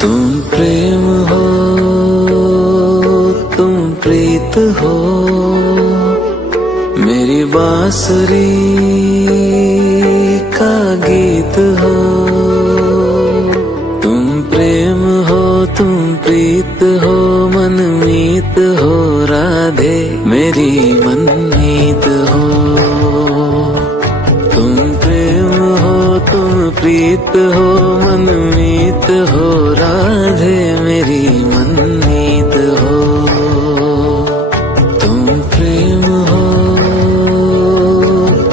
तुम प्रेम हो, तुम प्रीत हो, मेरी बांसुरी का गीत हो। तुम प्रेम हो, तुम प्रीत हो, मनमीत हो, राधे मेरी मनमीत हो। तुम प्रेम हो, तुम प्रीत हो, मनमीत हो, राधे मेरी मनमीत हो। तुम प्रेम हो,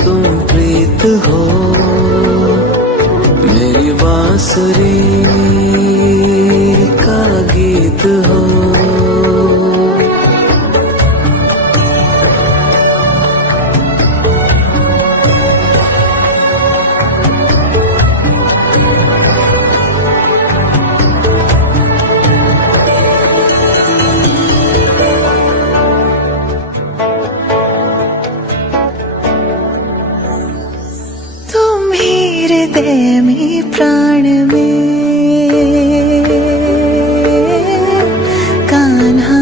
तुम प्रीत हो, मेरी बांसुरी का गीत हो। हृदय में प्राण में कान्हा,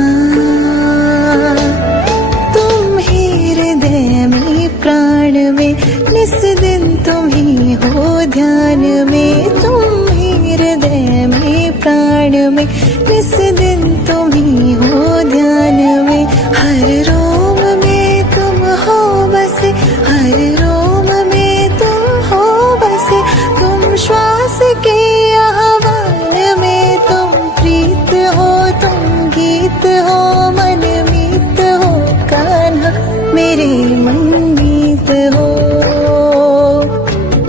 तुम ही हृदय में प्राण में, निस दिन तुम ही हो ध्यान में। तुम ही हृदय में प्राण में, निस दिन तुम ही हो ध्यान में। हर रोम में तुम हो बसे, हर रोम में तुम हो बसे। तुम श्वास के आह्वान में, तुम प्रीत हो, तुम गीत हो, मनमीत हो, कान्हा मेरे मनमीत हो।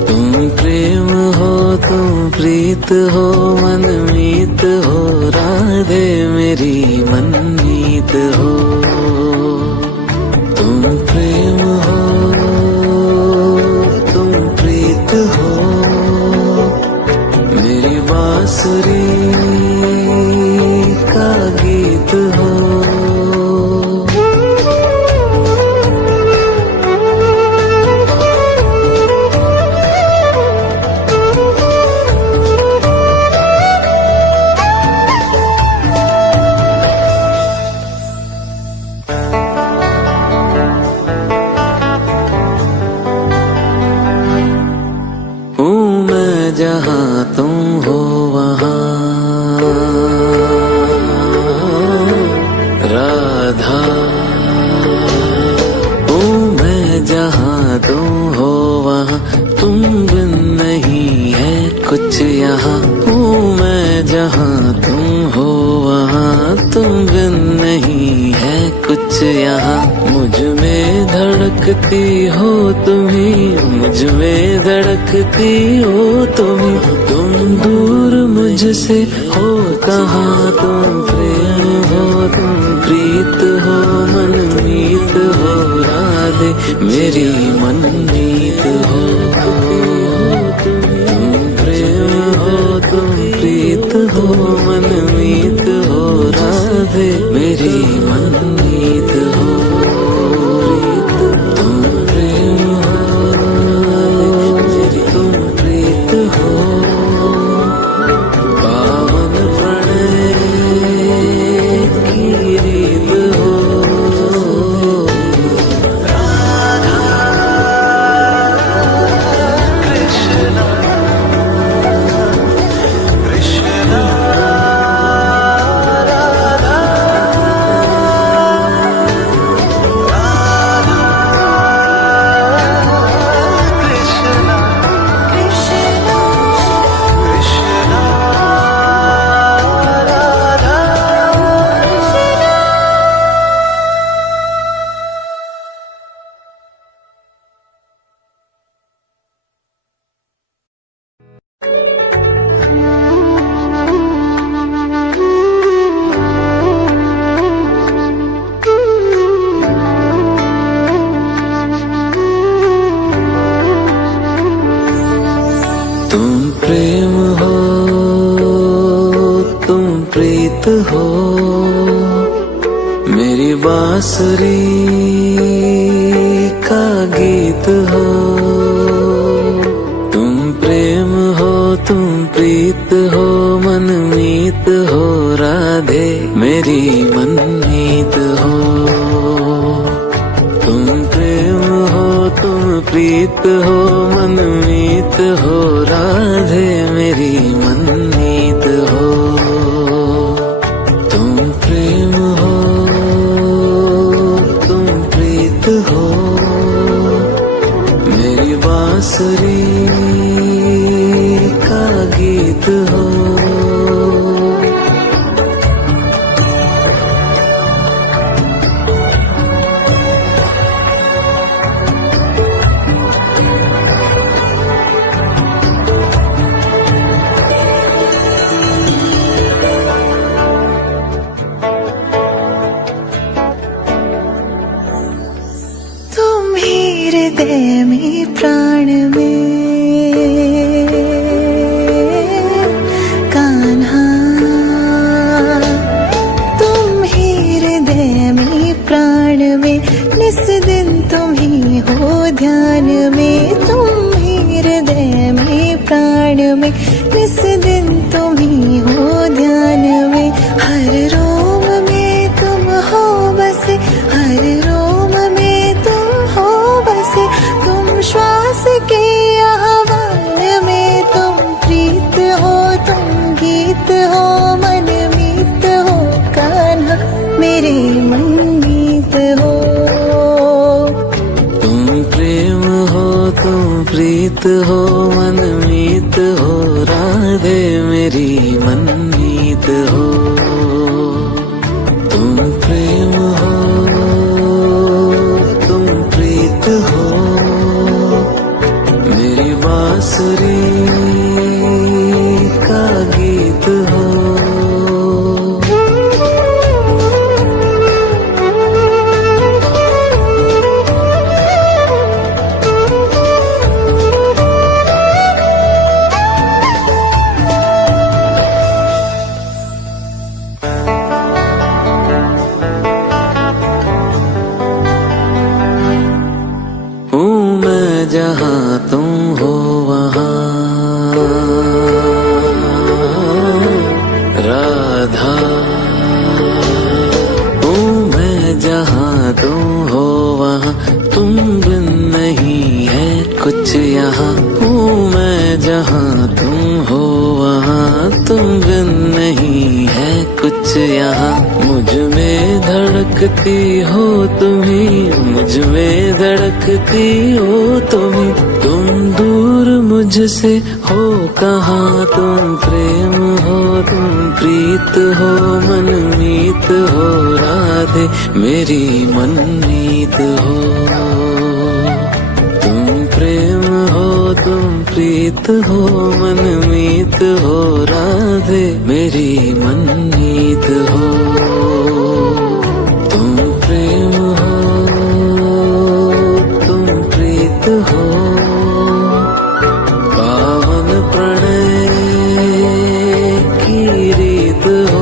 तुम प्रेम हो, तुम प्रीत हो, मनमीत हो, राधे मेरी मनमीत हो। तुम प्रेम हो, तुम प्रीत हो, मेरी बांसुरी का गीत हो। जहाँ तुम हो वहाँ राधा, हूँ मैं जहाँ तुम हो वहाँ, तुम बिन नहीं है कुछ यहाँ। हूँ मैं जहाँ तुम हो वहाँ, तुम बिन नहीं है कुछ यहाँ। मुझ में धड़कती हो तुम्ही, मुझ में धड़कती हो तुम्ही। तुम दूर मुझसे हो कहाँ, तुम प्रेम हो, तुम प्रीत हो, मनमीत हो, राधे मेरी मनमीत हो। तुम प्रेम हो, तुम प्रीत हो, मनमीत हो, राधे मेरी मनमीत हो। प्रेम हो, तुम प्रीत हो, मेरी बांसुरी का गीत हो। तुम प्रेम हो, तुम प्रीत हो, मनमीत हो राधे मेरी मनमीत हो। तुम प्रेम हो तुम प्रीत हो मनमीत हो राधे मेरी मनमीत हो। तुम प्रेम हो तुम प्रीत हो मेरी बांसुरी का गीत हो। तुम ही हृदय में प्राण में कान्हा, तुम ही हृदय में प्राण में निस दिन तुम ही हो ध्यान में। तुम ही हृदय में प्राण में निस दिन तुम ही हो ध्यान में। हर रोम में तुम हो बसे हर रोम में तुम हो बसे। तुम श्वास के आह्वान में तुम प्रीत हो तुम गीत हो मनमीत हो कान्हा मेरे मनमीत हो। तुम प्रेम हो तुम प्रीत हो मनमीत हो राधे मेरी मनमीत हो। तुम प्रेम हो तुम प्रीत हो मेरी बांसुरी का गीत हो। हूँ मैं जहाँ तुम हो वहाँ राधा। हूँ मैं जहाँ तुम हो वहाँ तुम बिन नहीं है कुछ यहाँ। हूँ मैं जहाँ तुम हो वहाँ तुम बिन नहीं है कुछ यहाँ। मुझ में धड़कती हो तुम्ही मुझ में धड़कती हो तुम्ही। तुम दूर मुझसे हो कहाँ तुम प्रेम हो तुम प्रीत हो मनमीत हो राधे मेरी मनमीत हो। तुम प्रेम हो तुम प्रीत हो मनमीत हो राधे मेरी मनमीत हो। तुम प्रेम हो तुम प्रीत हो पावन प्रणय की रीत हो।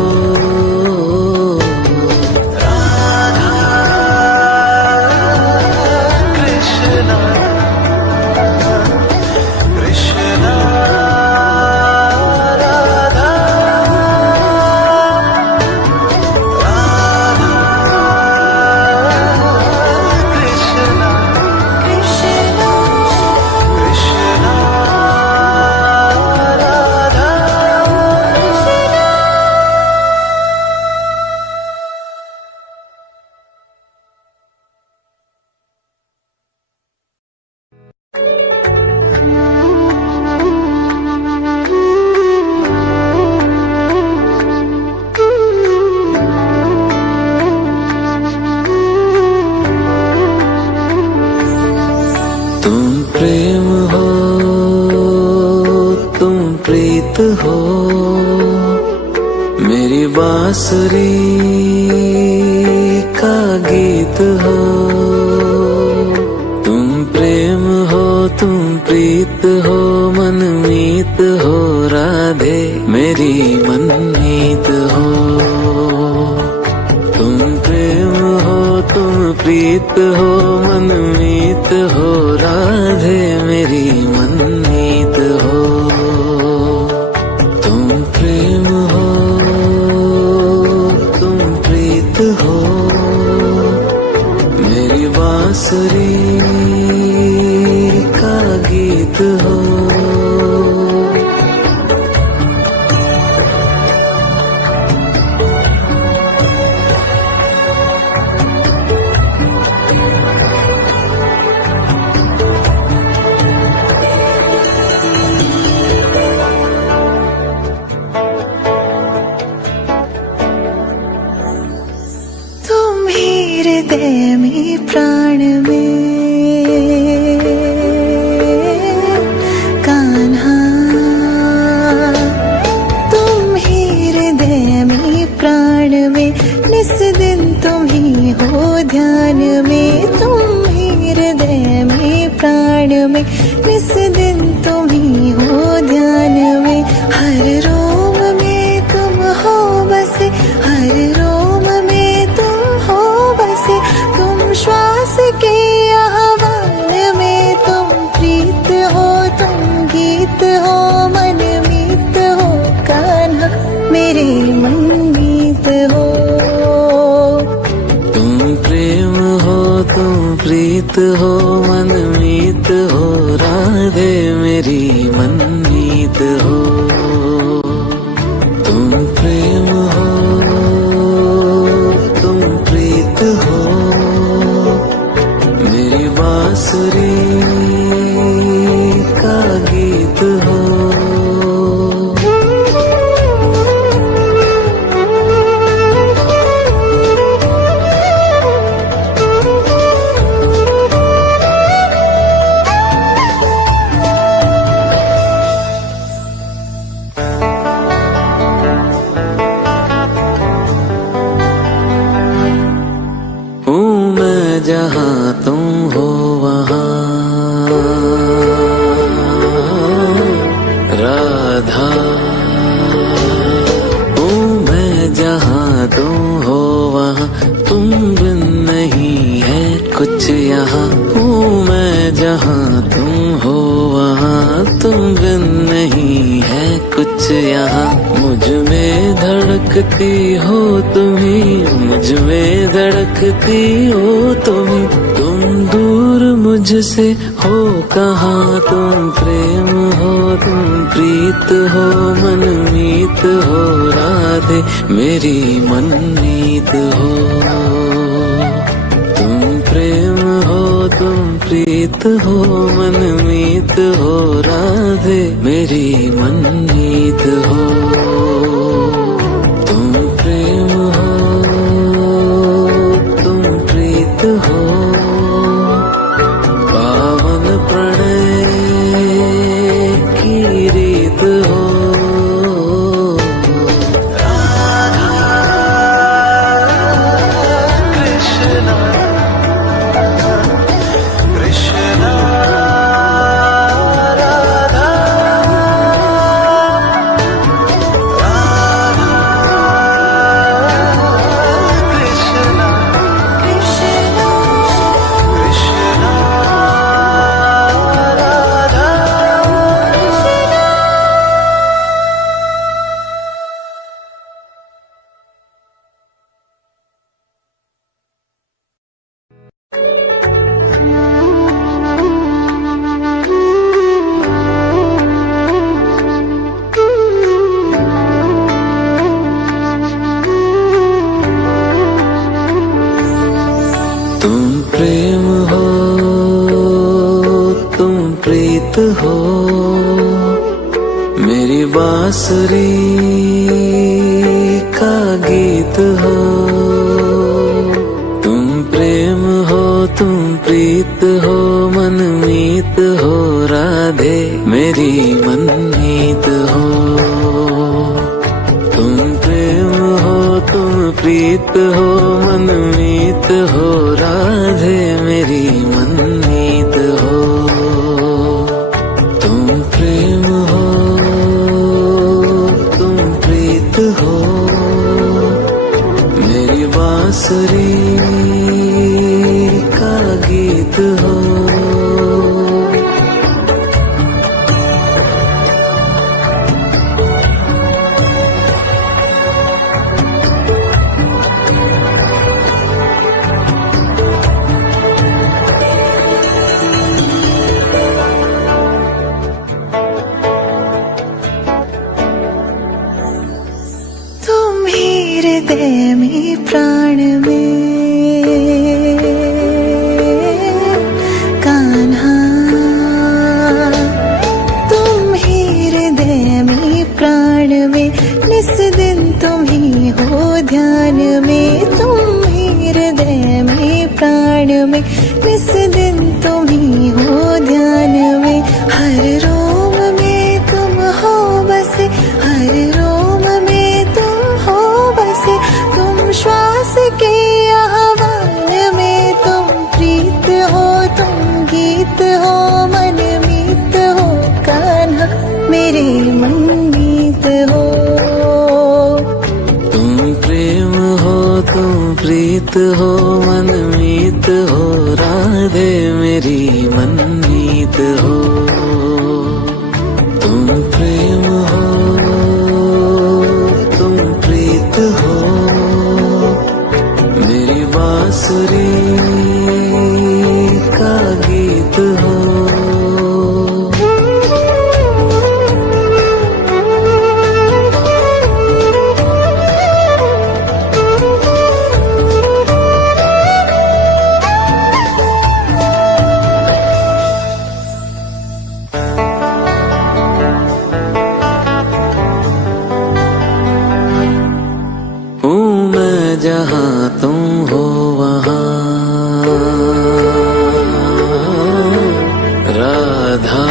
तुम प्रेम हो तुम प्रीत हो मेरी बांसुरी का गीत हो। तुम प्रेम हो तुम प्रीत हो मनमीत हो राधे मेरी मनमीत हो। तुम प्रेम हो तुम प्रीत हो मनमीत हो राधे मेरी मनमीत हो। तुम प्रेम प्राण में कान्हा तुम ही हृदय में प्राण में निस दिन तुम ही हो ध्यान में तुम ही हृदय में प्राण में निस दिन तुम ही हो ध्यान में हर रोम में तुम हो बसे हर रोम में तुम हो बसे तुम श्वास के आह्वान में तुम प्रीत हो तुम गीत हो मन मीत हो कान्हा मेरे मनमीत हो तुम प्रेम हो तुम प्रीत हो मनमीत हो राधे मेरी मनमीत हो तुम प्रेम हो तुम प्रीत हो मेरी बांसुरी का गीत हो हूँ मैं जहाँ तुम हो वहाँ राधा हूँ मैं जहाँ तुम हो वहाँ तुम बिन नहीं है कुछ यहाँ हूँ मैं जहाँ तुम हो वहाँ तुम बिन नहीं है कुछ यहाँ मुझ में धड़कती हो तुम्ही मुझ में धड़कती हो तुम्ही तुम दूर मुझसे हो कहाँ तुम प्रेम हो तुम प्रीत हो मनमीत हो राधे मेरी मनमीत हो तुम प्रेम हो तुम प्रीत हो मनमीत हो राधे मेरी मनमीत हो तुम प्रेम हो तुम प्रीत हो पावन प्रणय की रीत हो तुम प्रेम हो तुम प्रीत हो मेरी बांसुरी का गीत हो तुम प्रेम हो तुम प्रीत हो मनमीत हो राधे मेरी मनमीत हो तुम प्रेम हो तुम प्रीत हो मनमीत हो राधे मेरी मनमीत हो तुम प्रेम हो तुम प्रीत हो मेरी बांसुरी का गीत हो हृदय में प्राण में कान्हा तुम ही हृदय में प्राण में निस दिन तुम ही हो ध्यान में तुम ही हृदय में प्राण में, निस दिन तुम ही हो ध्यान में। हर रोम में तुम हो बसे, हर रोम में तुम हो बसे। तुम श्वास के आह्वान में, तुम प्रीत हो, तुम गीत हो, मन मीत हो कान्हा मेरे मनमीत हो। तुम प्रेम हो, तुम प्रीत हो, मनमीत हो, राधे मेरी मनमीत हो। तुम प्रेम हो, तुम प्रीत हो, मेरी बांसुरी का गीत हो। हूँ मैं जहाँ तुम हो वहाँ, राधा।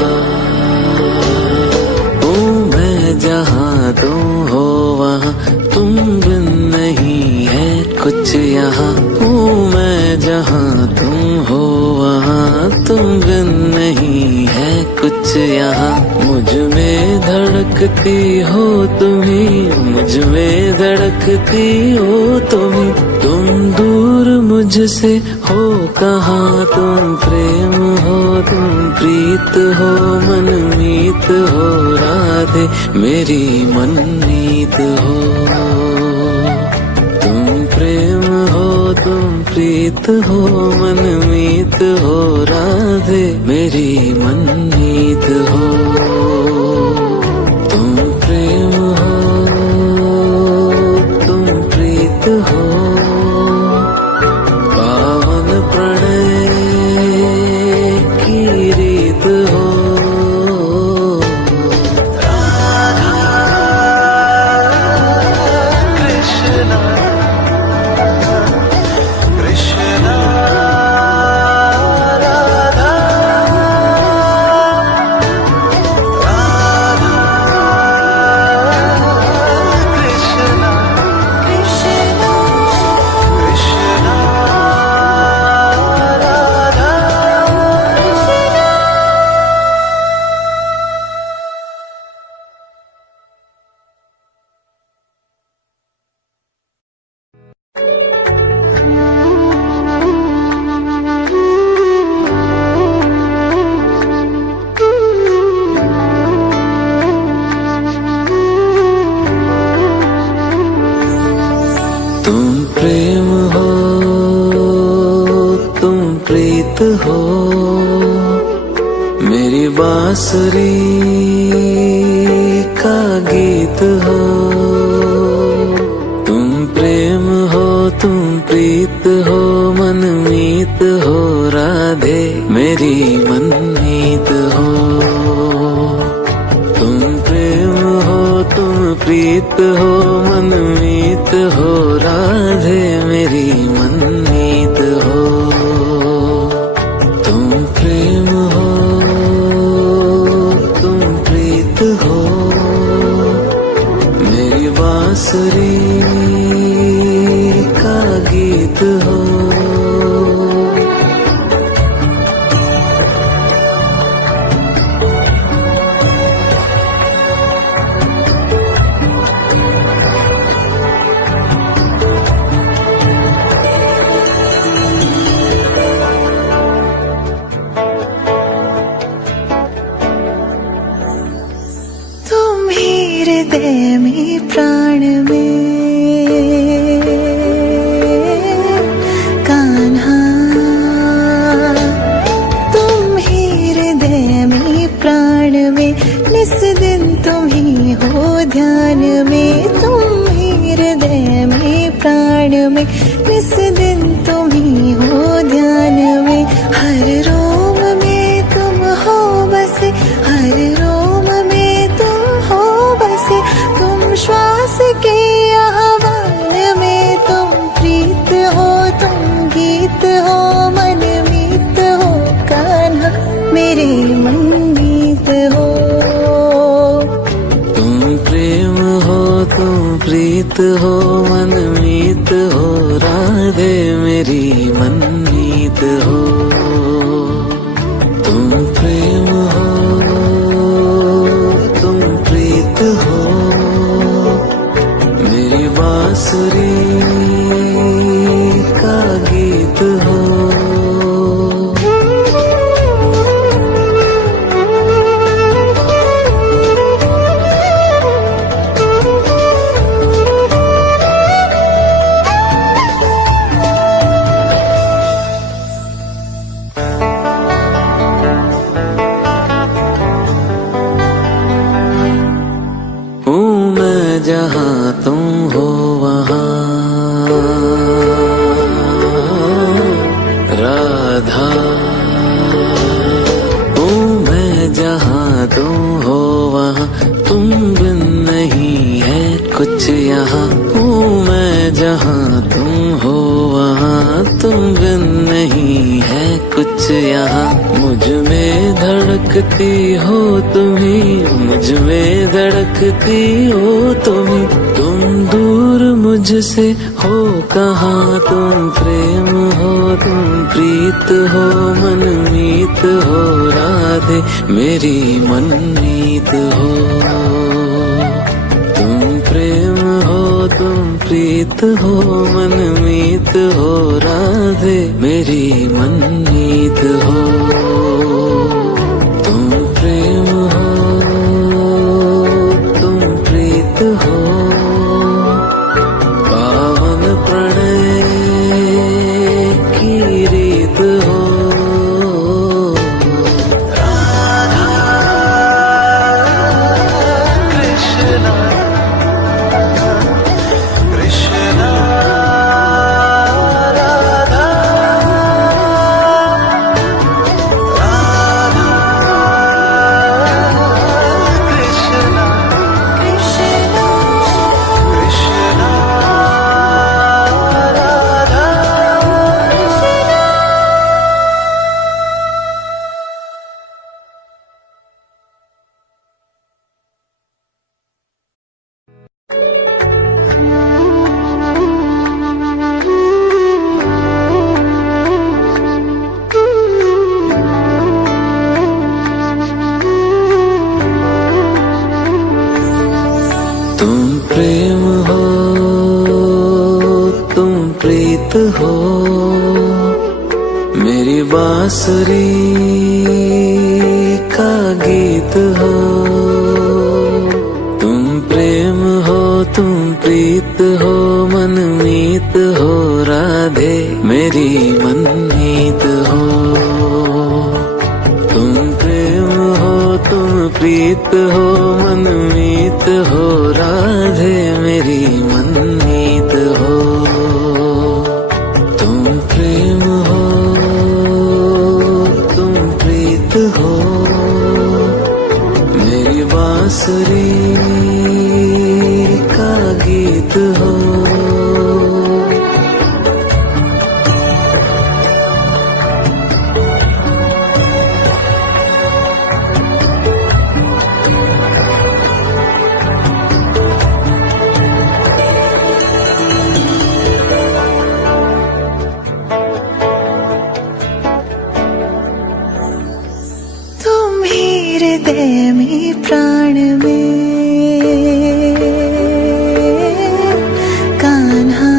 हूँ मैं जहाँ तुम हो वहाँ, तुम बिन नहीं है कुछ यहाँ। हूँ मैं जहाँ तुम हो वहाँ, तुम बिन नहीं है कुछ यहाँ। मुझ में धड़कती हो तुम्ही, मुझ में धड़कती हो तुम्ही। तुम दूर मुझसे हो कहाँ, तुम प्रेम हो, तुम प्रीत हो, मनमीत हो, राधे मेरी मनमीत हो। तुम प्रेम हो, तुम प्रीत हो, मनमीत हो, राधे मेरी मनमीत हो। तुम प्रेम हो, तुम प्रीत हो, पावन प्रणय की रीत हो। तुम प्रेम हो, तुम प्रीत हो, मेरी बांसुरी का गीत हो। तुम प्रेम हो, तुम प्रीत हो, मनमीत हो, राधे मेरी मनमीत हो। तुम प्रेम हो, तुम प्रीत हो, मनमीत हो, राधे मेरी मनमीत हो। तुम प्रेम हो, तुम प्रीत हो, मेरी बांसुरी का गीत हो। हृदय में प्राण में हो मनमीत हो राधे मेरी मनमीत हो तुम प्रेम हो तुम प्रीत हो मेरी बांसुरी का गीत हो हूँ मैं जहाँ तुम हो वहाँ राधा हूँ मैं जहाँ तुम हो वहाँ तुम बिन नहीं है कुछ यहाँ हूँ मैं जहाँ तुम हो वहाँ तुम बिन नहीं है कुछ यहाँ मुझ में धड़कती हो तुम्ही मुझ में धड़कती हो तुम्ही तुम दूर मुझसे हो कहाँ तुम प्रेम हो तुम प्रीत हो मनमीत हो राधे मेरी मनमीत हो तुम प्रेम हो तुम प्रीत हो मनमीत हो राधे मेरी मनमीत हो तुम प्रेम हो तुम प्रीत हो पावन प्रणय की रीत हो तुम प्रेम हो तुम प्रीत हो मेरी बांसुरी का गीत हो तुम प्रेम हो तुम प्रीत हो मनमीत हो राधे मेरी मनमीत हो तुम प्रेम हो तुम प्रीत हो मनमीत हो राधे मेरी मनमीत हो तुम प्रेम हो तुम प्रीत हो मेरी बांसुरी का गीत हो हृदय में प्राण में कान्हा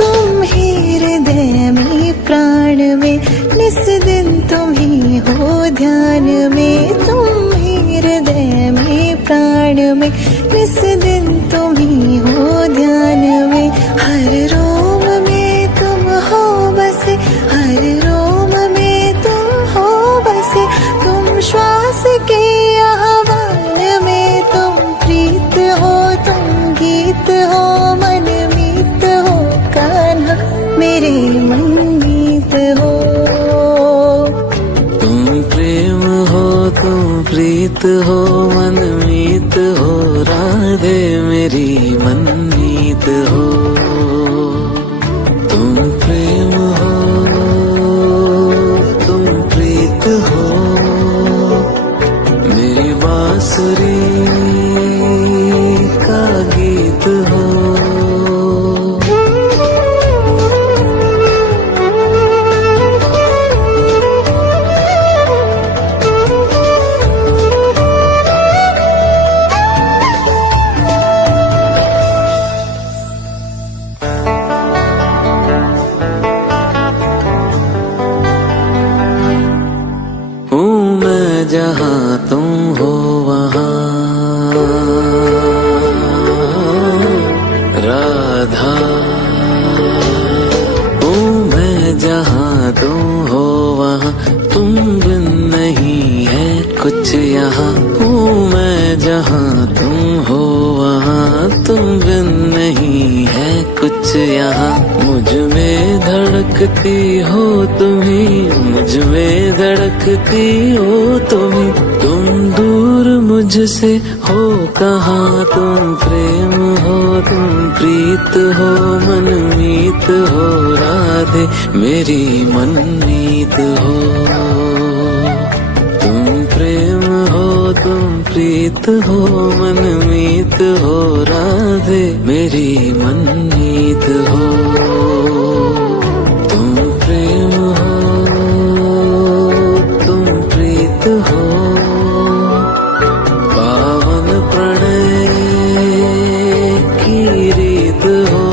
तुम ही हृदय में प्राण में निस दिन तुम ही हो ध्यान में तुम ही हृदय में प्राण में निस दिन तुम ही हो ध्यान में हर रोम में तुम हो बसे हर रोम में तुम हो बसे तुम श्वास के आह्वान में तुम प्रीत हो तुम गीत हो मनमीत हो कान्हा मेरे मनमीत हो तुम प्रेम हो तुम प्रीत हो मनमीत हो राधे मेरी मनमीत हो तुम प्रेम हो तुम प्रीत हो मेरी बांसुरी का कुछ यहाँ। मुझ में धड़कती हो तुम्ही, मुझ में धड़कती हो तुम्ही। तुम दूर मुझसे हो कहाँ, तुम प्रेम हो तुम प्रीत हो, मनमीत हो राधे मेरी मनमीत हो। तुम प्रेम हो तुम प्रीत हो, मनमीत हो राधे मेरी मनमीत हो। तुम प्रेम हो तुम प्रीत हो, पावन प्रणय की रीत हो।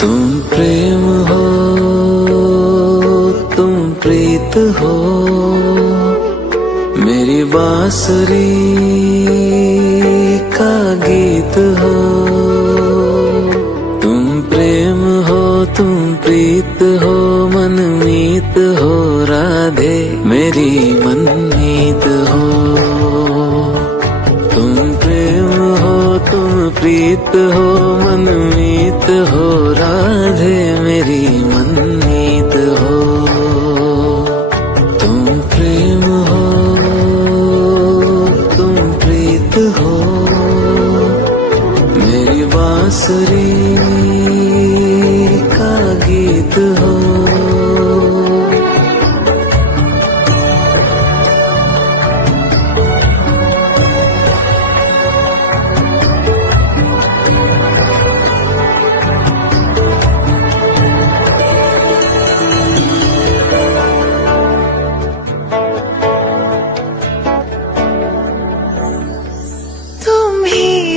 तुम प्रेम हो तुम प्रीत हो, मेरी बांसुरी का गीत हो। तुम प्रेम हो तुम प्रीत हो, मनमीत हो राधे मेरी मनमीत हो। तुम प्रेम हो तुम प्रीत हो, मनमीत हो राधे मेरी मनमीत हो। तुम प्रेम हो तुम प्रीत हो, मेरी बांसुरी का गीत हो।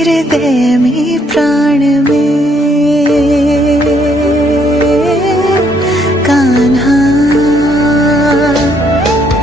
हृदय में प्राण में कान्हा,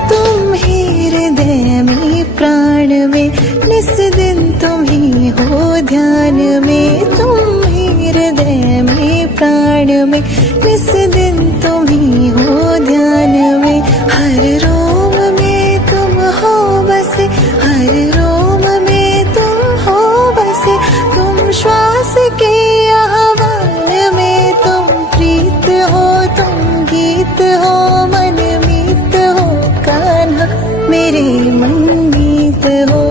तुम ही हृदय में प्राण में, निस दिन तुम ही हो ध्यान में। तुम ही हृदय में प्राण में, निस दिन तुम ही हो ध्यान में। हर रोम में तुम हो बसे, हर रोम में तुम हो बसे। तुम श्वास के आह्वान में, तुम प्रीत हो तुम गीत हो, मनमीत हो कान्हा मेरे मनमीत हो।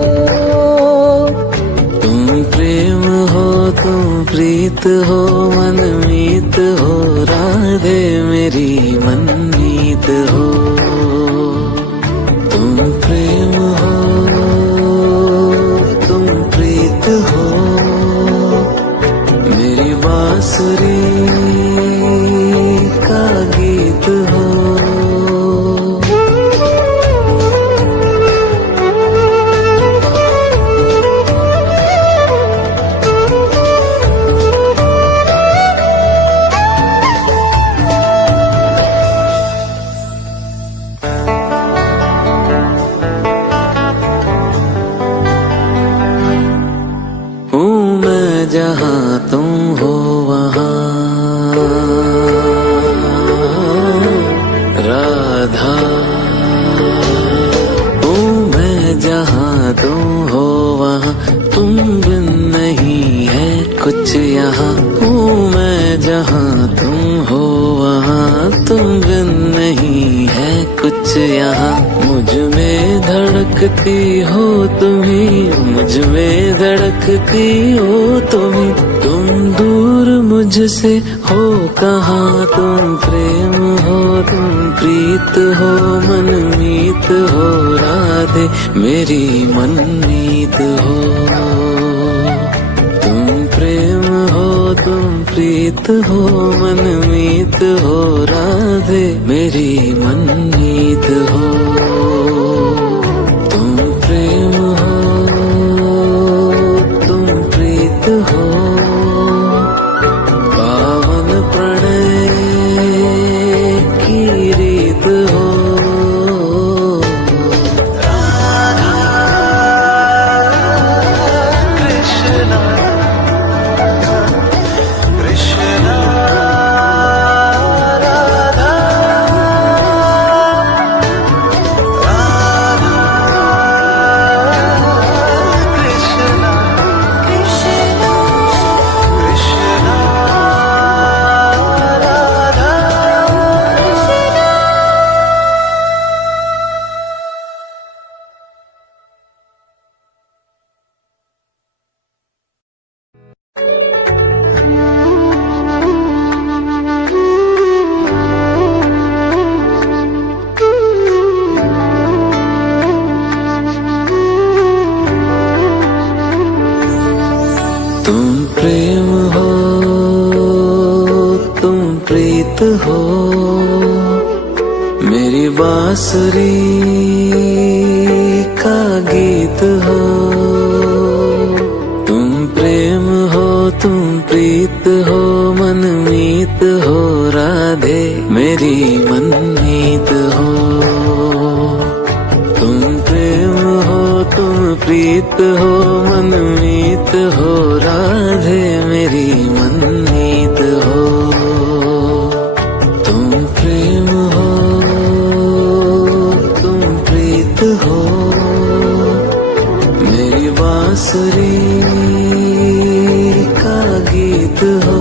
तुम प्रेम हो तुम प्रीत हो, मनमीत हो राधे मेरी मनमीत हो। तुम प्रेम हो तुम प्रीत हो, मेरी बांसुरी का गीत हो। हूँ मैं जहाँ तुम हो वहाँ, राधा। हूँ मैं जहाँ तुम हो वहाँ, तुम बिन नहीं है कुछ यहाँ। हूँ मैं जहाँ तुम हो वहाँ, तुम बिन नहीं है कुछ यहाँ। मुझ में धड़कती हो तुम्ही, मुझ में धड़कती हो तुम्ही। तुम दूर मुझसे हो कहाँ, तुम प्रेम हो तुम प्रीत हो, मनमीत हो राधे राधे मेरी मनमीत हो। तुम प्रेम हो तुम प्रीत हो मनमीत हो राधे मेरी मनमीत हो। तुम प्रेम हो तुम प्रीत हो पावन प्रणय की रीत हो। तुम प्रेम हो तुम प्रीत हो मेरी बांसुरी का गीत हो। तुम प्रेम हो तुम प्रीत हो मनमीत हो राधे मेरी मनमीत हो। तुम प्रेम हो तुम प्रीत हो मनमीत हो राधे मेरी मनमीत हो। तुम प्रेम हो तुम प्रीत हो मेरी बांसुरी का गीत हो।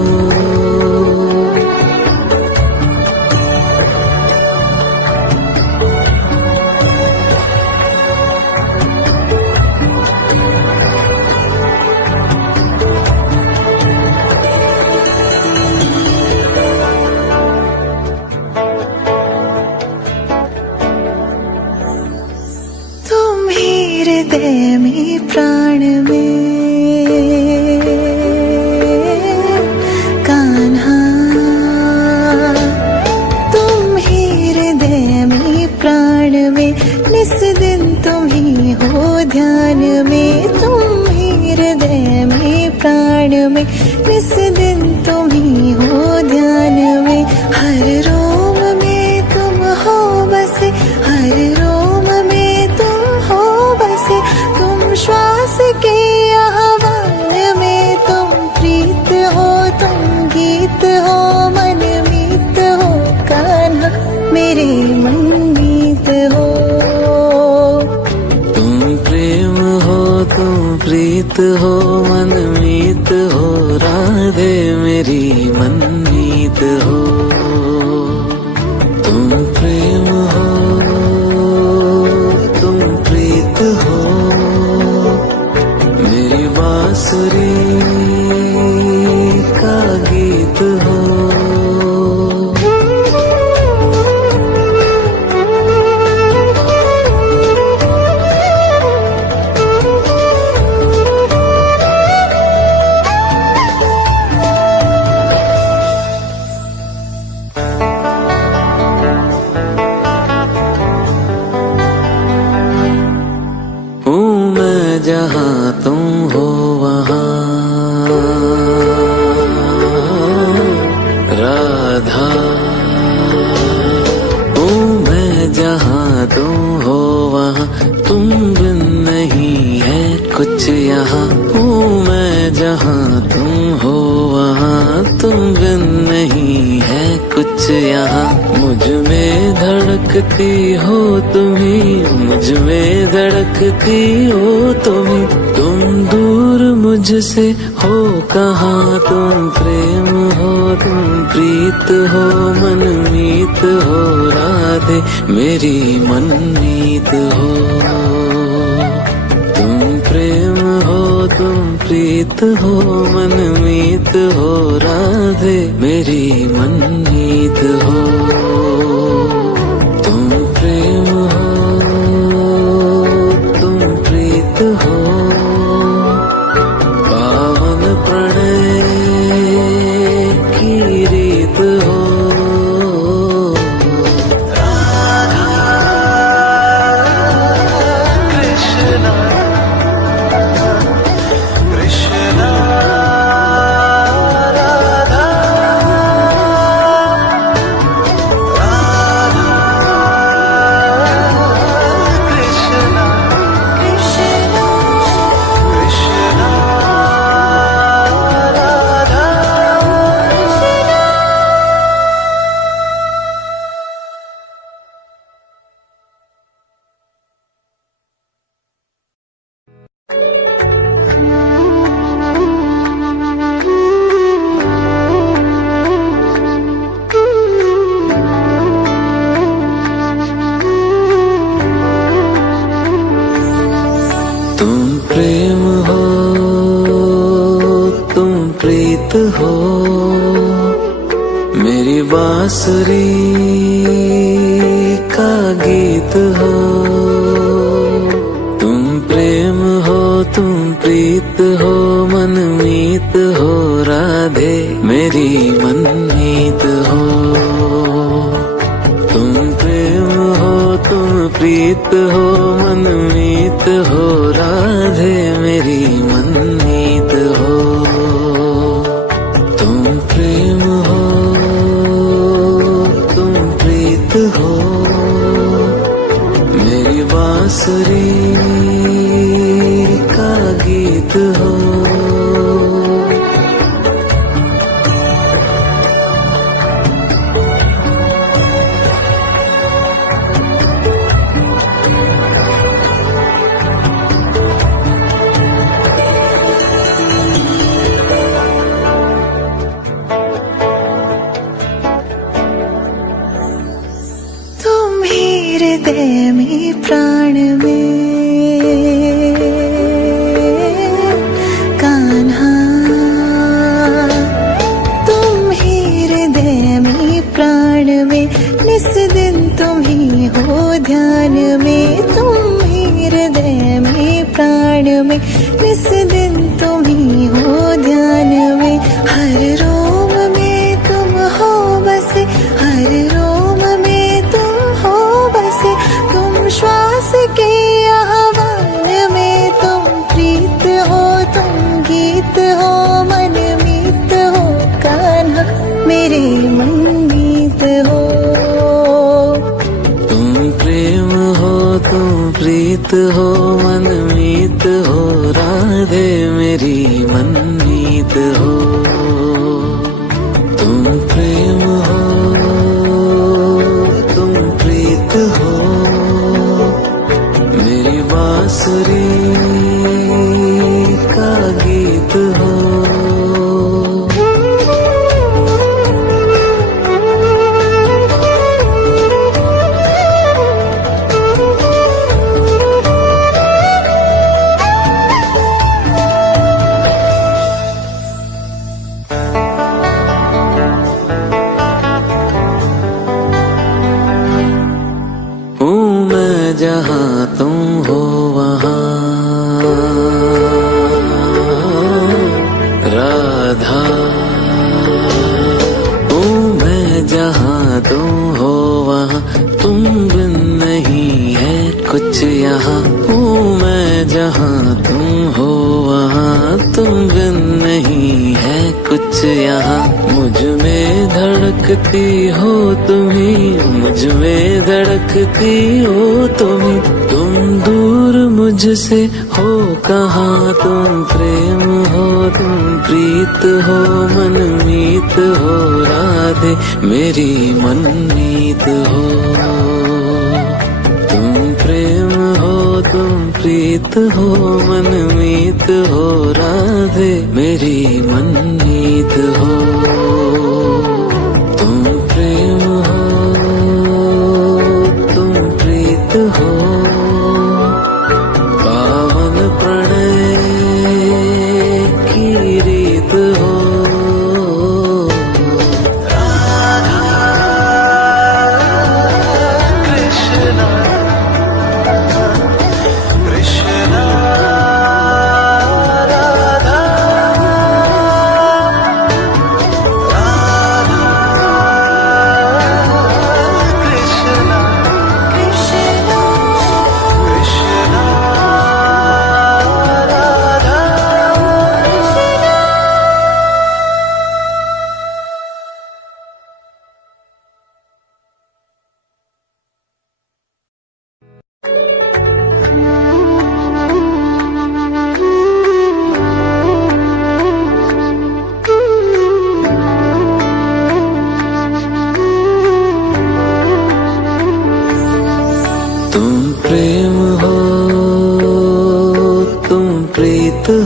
हृदय में प्राण में कान्हा तुम ही हृदय में प्राण में निस दिन तुम ही हो ध्यान में। तुम ही हृदय में प्राण में निस दिन तुम ही हो ध्यान में। हर रोम में तुम हो बसे हर रोम में तुम हो बसे। तुम श्वास के आह्वान में तुम प्रीत हो तुम गीत हो मनमीत हो कान्हा मेरे मनमीत हो। तुम प्रेम हो तुम प्रीत हो मनमीत हो राधे मेरी मनमीत हो। तुम प्रेम हो तुम प्रीत हो मेरी बांसुरी का गीत हो। जहाँ तुम हो वहाँ राधा हूँ मैं। जहाँ तुम हो वहाँ तुम बिन नहीं है कुछ यहाँ। हूँ मैं जहाँ तुम हो वहाँ तुम बिन नहीं है कुछ यहाँ। मुझ में धड़कती हो तुम्ही मुझ में धड़कती हो तुम्ही। तुम दूर मुझसे हो कहाँ तुम प्रेम हो तुम प्रीत हो मनमीत हो राधे मेरी मनमीत हो। तुम प्रेम हो तुम प्रीत हो मनमीत हो राधे मेरी मनमीत हो। तुम प्रेम हो तुम प्रेम हो, तुम प्रीत हो, मेरी बांसुरी का गीत हो। तुम प्रेम हो, तुम प्रीत हो, मनमीत हो राधे मेरी मनमीत हो। तुम प्रेम हो, तुम प्रीत हो, मनमीत हो राधे मेरी मनमीत हो। तुम प्रेम हो, तुम प्रीत हो, मेरी बांसुरी का गीत हो। तुम ही हृदय में प्राण में कान्हा, तुम ही हृदय में प्राण में, निस दिन तुम ही हो ध्यान में। तुम ही हृदय में प्राण में, निस दिन तुम ही हो ध्यान में। हर रोम में तुम हो बसे, हर रोम में तुम हो बसे। तुम श्वास के आह्वान में, तुम प्रीत हो, तुम गीत हो, मनमीत हो कान्हा मेरे मनमीत हो। तुम प्रेम हो, तुम प्रीत हो, मनमीत हो राधे मेरी मनमीत हो। तुम प्रेम हो, तुम प्रीत हो, मेरी बांसुरी का गीत हो। हूँ मैं जहाँ तुम हो वहाँ राधा। हूँ मैं जहाँ तुम हो वहाँ, तुम बिन नहीं है कुछ यहाँ। हूँ मैं जहाँ तुम हो वहाँ, तुम बिन नहीं है कुछ यहाँ। मुझ में धड़कती हो तुम्ही, मुझ में धड़कती हो तुम्ही। तुम दूर मुझसे हो कहाँ, तुम प्रेम हो, तुम प्रीत हो, मनमीत हो राधे मेरी मनमीत हो। तुम प्रेम हो, तुम प्रीत हो, मनमीत हो राधे मेरी मनमीत हो। तुम प्रेम हो, तुम प्रीत हो, पावन प्रणय की रीत हो।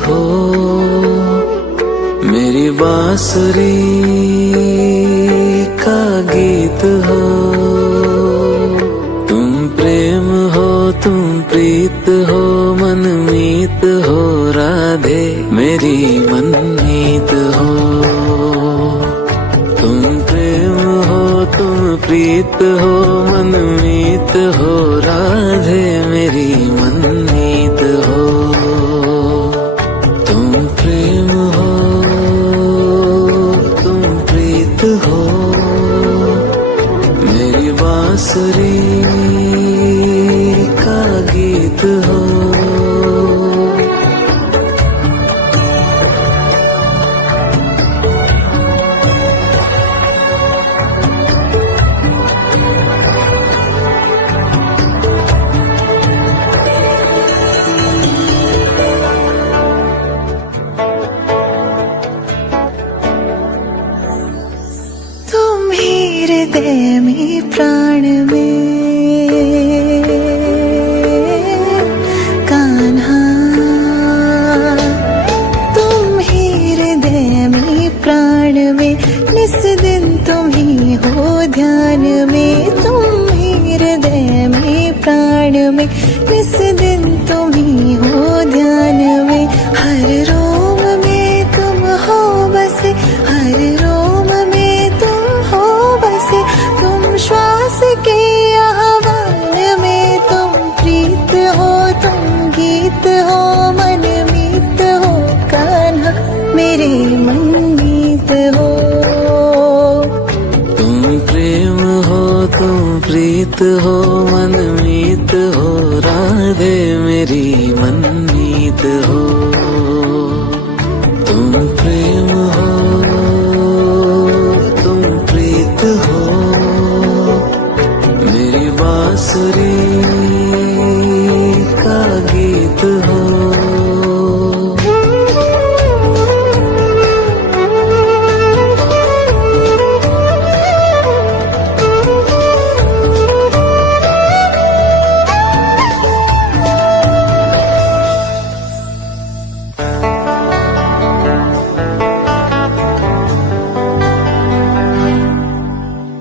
हो, मेरी बांसुरी का गीत हो। तुम प्रेम हो, तुम तुम प्रीत हो मनमीत हो राधे मेरी मनमीत हो। तुम प्रेम हो तुम प्रीत हो मनमीत हो राधे मेरी मनमीत हो। तुम प्रेम हो तुम प्रीत हो मेरी बांसुरी का गीत हो। तुम ही हृदय में प्राण में कान्हा, तुम ही हृदय में प्राण में निस दिन तुम ही हो ध्यान में। तुम ही हृदय में प्राण में निस दिन तुम ही हो ध्यान में। हर रोम में तुम हो बसे हर रोम में तुम हो बसे। तुम श्वास के आह्वान में तुम प्रीत हो तुम गीत हो मनमीत हो कान्हा मेरे मनमीत हो। तुम प्रेम हो तुम प्रीत हो मनमीत हो राधे मेरी मनमीत हो। तुम प्रेम हो तुम प्रीत हो मेरी बांसुरी का गीत हो।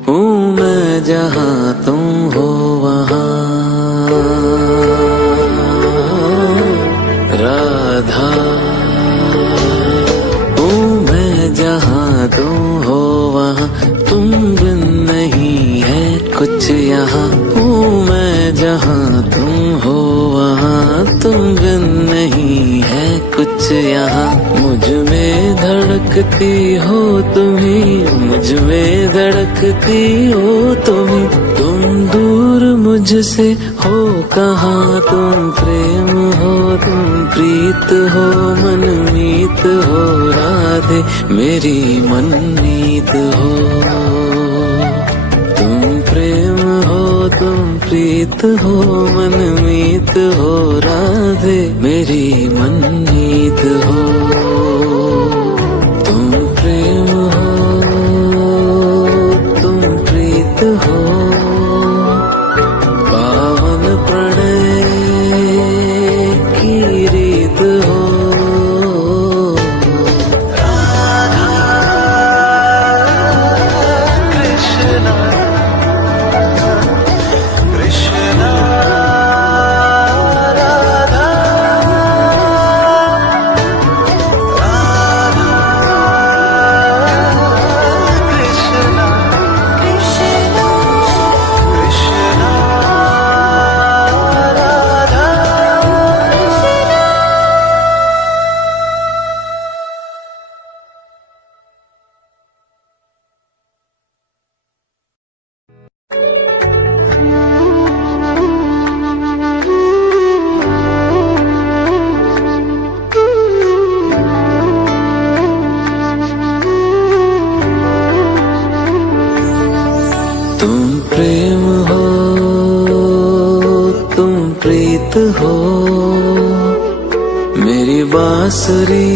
हूँ मैं जहाँ तुम हो वहाँ राधा। हूँ मैं जहाँ तुम हो वहाँ तुम बिन नहीं है कुछ यहाँ। हूँ मैं जहाँ तुम हो वहाँ तुम बिन नहीं है कुछ यहाँ। मुझ में धड़कती हो तुम्ही मुझ में धड़कती हो तुम्ही। तुम दूर मुझसे हो कहाँ तुम प्रेम हो तुम प्रीत हो मनमीत हो राधे मेरी मनमीत हो। तुम प्रेम हो तुम प्रीत हो मनमीत हो राधे मेरी मनमीत हो। तुम प्रेम हो तुम प्रीत हो पावन प्रणय की रीत हो। तुम प्रेम हो तुम प्रीत हो मेरी बांसुरी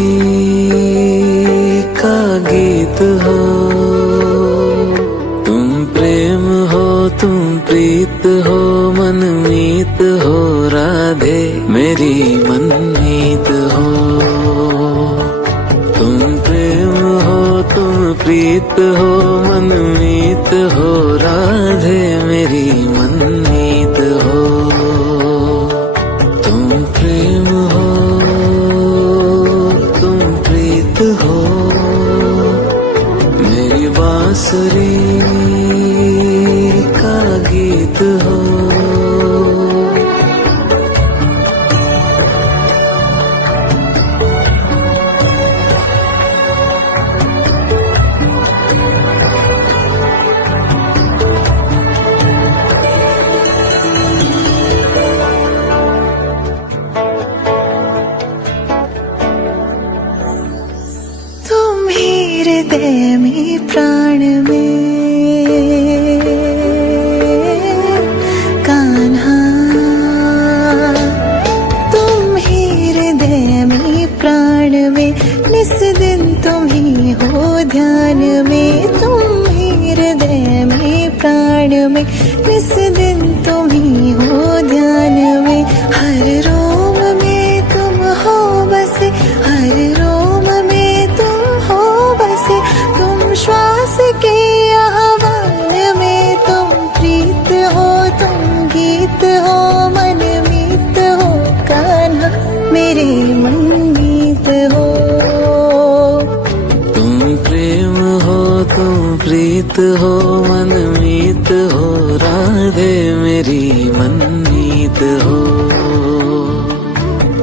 का गीत हो। तुम प्रेम हो तुम प्रीत हो मनमीत हो राधे मेरी मनमीत हो। तुम प्रेम हो तुम प्रीत हो मनमीत हो राधे मेरी मनमीत हो। मीत हो मनमीत हो राधे मेरी मनमीत हो।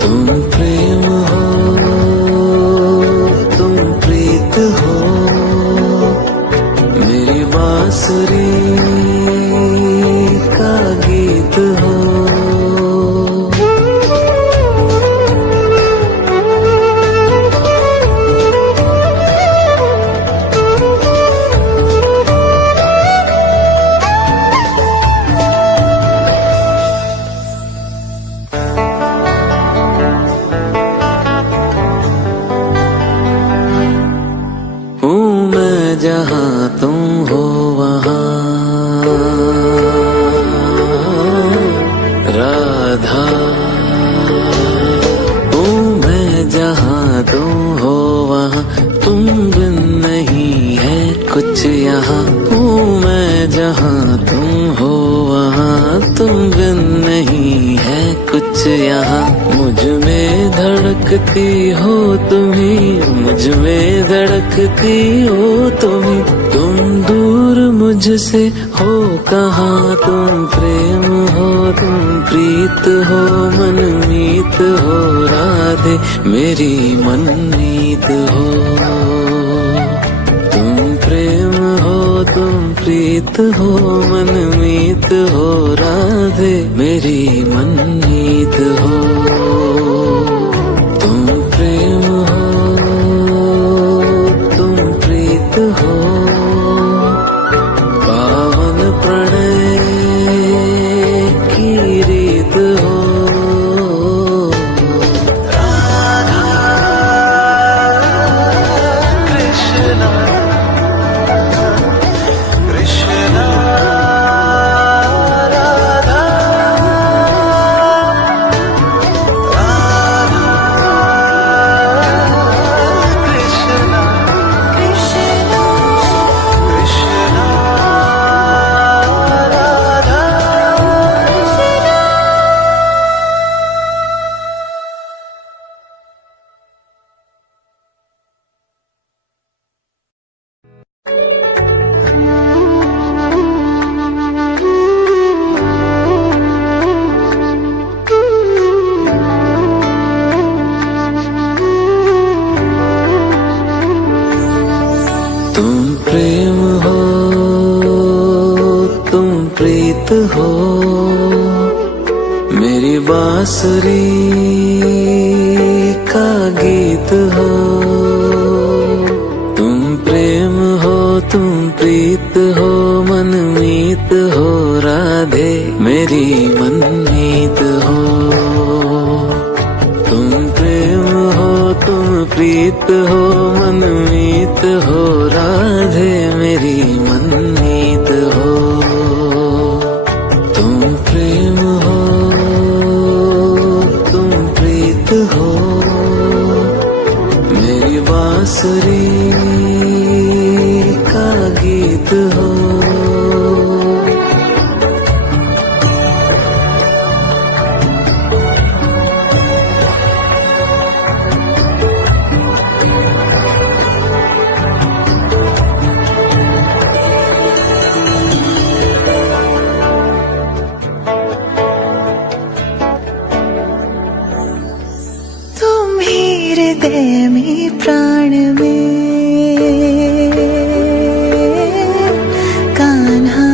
तुम प्रेम हो तुम प्रीत हो मेरी बांसुरी का गीत हो। जहाँ तुम हो वहाँ राधा हूँ मैं, जहाँ तुम हो वहाँ तुम बिन नहीं है कुछ यहाँ। हूँ मैं जहाँ तुम हो वहाँ तुम बिन नहीं है कुछ यहाँ। मुझ में धड़कती हो तुम्ही, मुझ में धड़कती हो तुम्ही, तुम दूर मुझसे हो कहाँ। तुम प्रेम हो तुम प्रीत हो मनमीत हो राधे मेरी मनमीत हो। तुम प्रेम हो तुम प्रीत हो मनमीत हो राधे मेरी मनमीत हो। तुम प्रेम हो तुम प्रीत हो पावन प्रणय की रीत हो। राधा कृष्णा कृष्णा राधा राधा कृष्णा कृष्ण कृष्णा राधा। तुम प्रेम हो तुम प्रीत हो मेरी बांसुरी का गीत हो। तुम प्रेम हो तुम प्रीत हो मनमीत हो राधे मेरी मनमीत हो। तुम प्रेम हो तुम प्रीत हो मनमीत हो राधे मेरी मनमीत हो। तुम प्रेम हो तुम प्रीत हो मेरी बांसुरी का गीत हो। तुम ही हृदय में प्राण में कान्हा,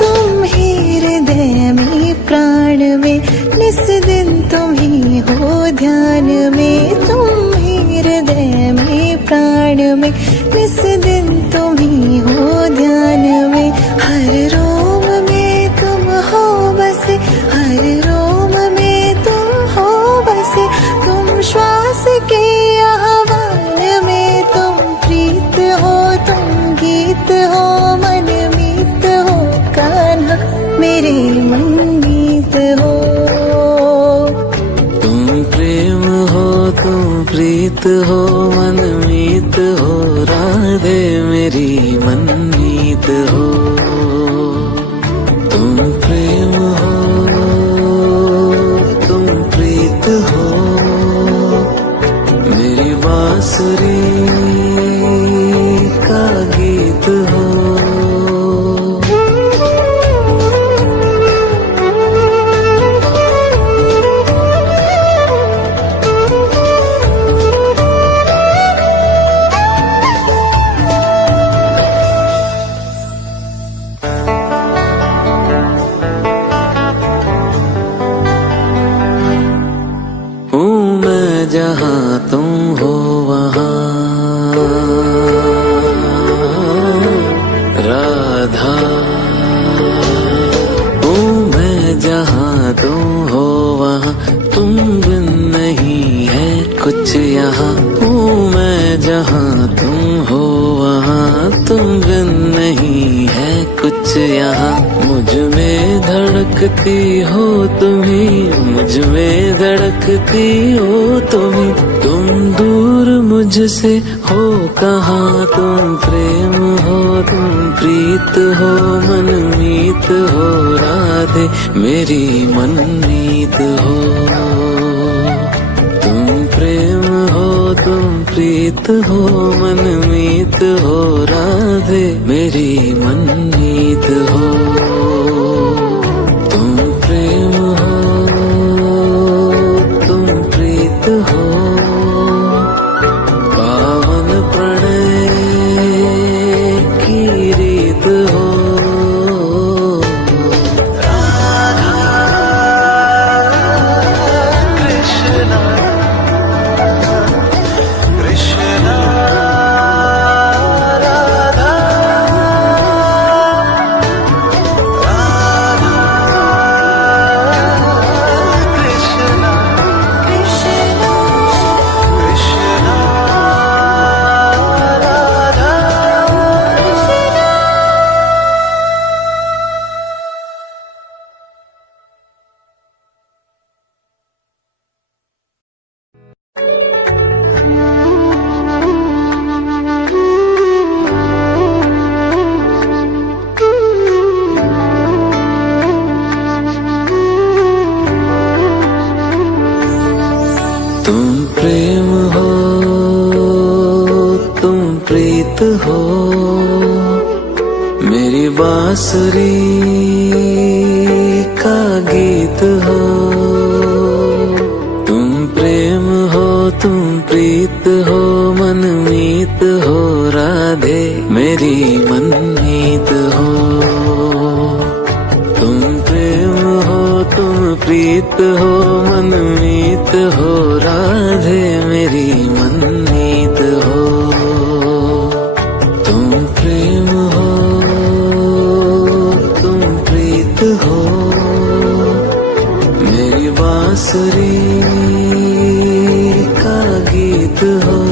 तुम ही हृदय में प्राण में निस दिन तुम ही हो ध्यान में। तुम ही हृदय में प्राण में निस दिन तुम ही हो ध्यान में। हर रोम में तुम हो बसे, हर रोम में तुम हो बसे। तुम श्वास के आह्वान में तुम प्रीत हो तुम गीत हो मनमीत हो कान्हा मेरे मनमीत हो। तुम प्रेम हो तुम प्रीत हो मनमीत हो राधे मेरी मनमीत हो। तुम प्रेम हो तुम प्रीत हो मेरी बांसुरी का जहाँ तुम हो वहाँ राधा हूँ मैं जहाँ तुम हो वहाँ तुम बिन नहीं है कुछ यहाँ हूँ मैं जहाँ तुम हो वहाँ तुम बिन नहीं है कुछ यहाँ मुझ में धड़कती हो तुम्ही मुझ में धड़कती हो तुम्ही तुम दूर मुझसे हो कहाँ तुम प्रेम हो तुम प्रीत हो मनमीत हो राधे मेरी मनमीत हो तुम प्रेम हो तुम प्रीत हो मनमीत हो राधे मेरी मनमीत हो तुम प्रेम हो तुम प्रीत हो पावन प्रणय की रीत हो तुम प्रेम हो तुम प्रीत हो मेरी बांसुरी का गीत हो तुम प्रेम हो तुम प्रीत हो मनमीत हो राधे मेरी मनमीत हो तुम प्रेम हो तुम प्रीत हो मनमीत हो राधे मेरी मनमीत हो तुम प्रेम हो तुम प्रीत हो मेरी बांसुरी का गीत हो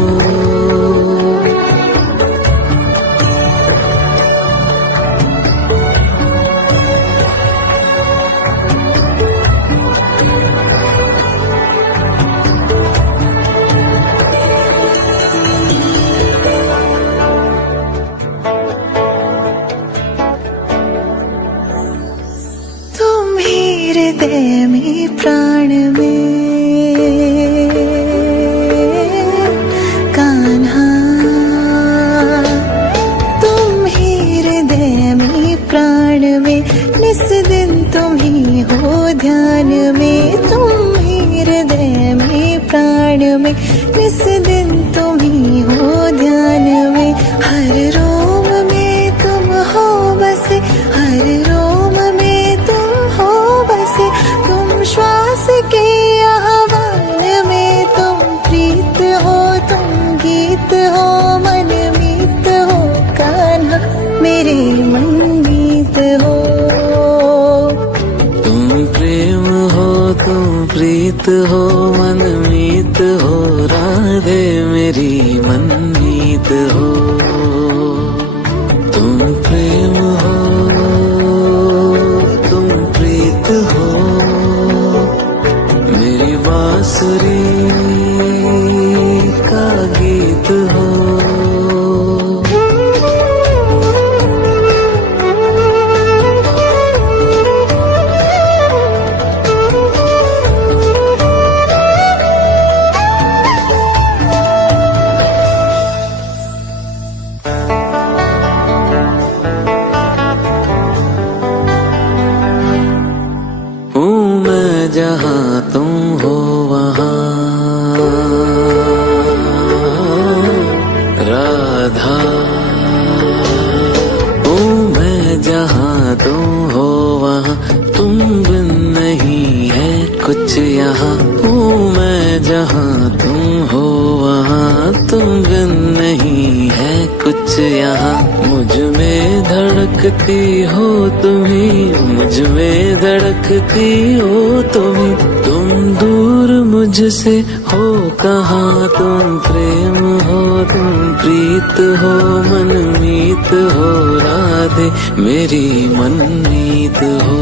हृदय में प्राण में कान्हा तुम ही हृदय में प्राण में निस दिन तुम ही हो ध्यान में तुम ही हृदय में प्राण में निस दिन तुम ही हो ध्यान में हर रोम में तुम हो बसे हर रोम में तुम हो बसे तुम श्वास के आह्वान में तुम प्रीत हो तुम गीत हो मनमीत हो कान्हा मेरे मनमीत हो तुम प्रेम हो तुम प्रीत हो मनमीत हो राधे मेरी मनमीत हो तुम प्रेम हो तुम प्रीत हो मेरी बांसुरी का गीत हो जहाँ तुम हो वहाँ राधा हूँ मैं जहाँ तुम हो वहाँ तुम बिन नहीं है कुछ यहाँ हूँ मैं जहाँ तुम हो वहाँ तुम बिन नहीं है कुछ यहाँ। मुझ में धड़कती हो तुम्ही, मुझ में धड़कती हो तुम्ही। तुम दूर मुझसे हो कहाँ, तुम प्रेम हो तुम प्रीत हो मनमीत हो राधे मेरी मनमीत हो।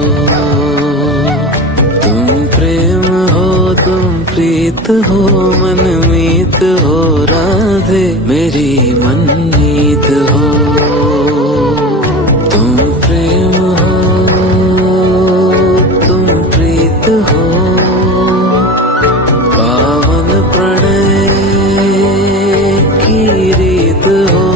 तुम प्रेम हो तुम प्रीत हो मनमीत हो राधे मेरी मनमीत हो। तुम प्रेम हो तुम प्रीत हो पावन प्रणय की रीत हो।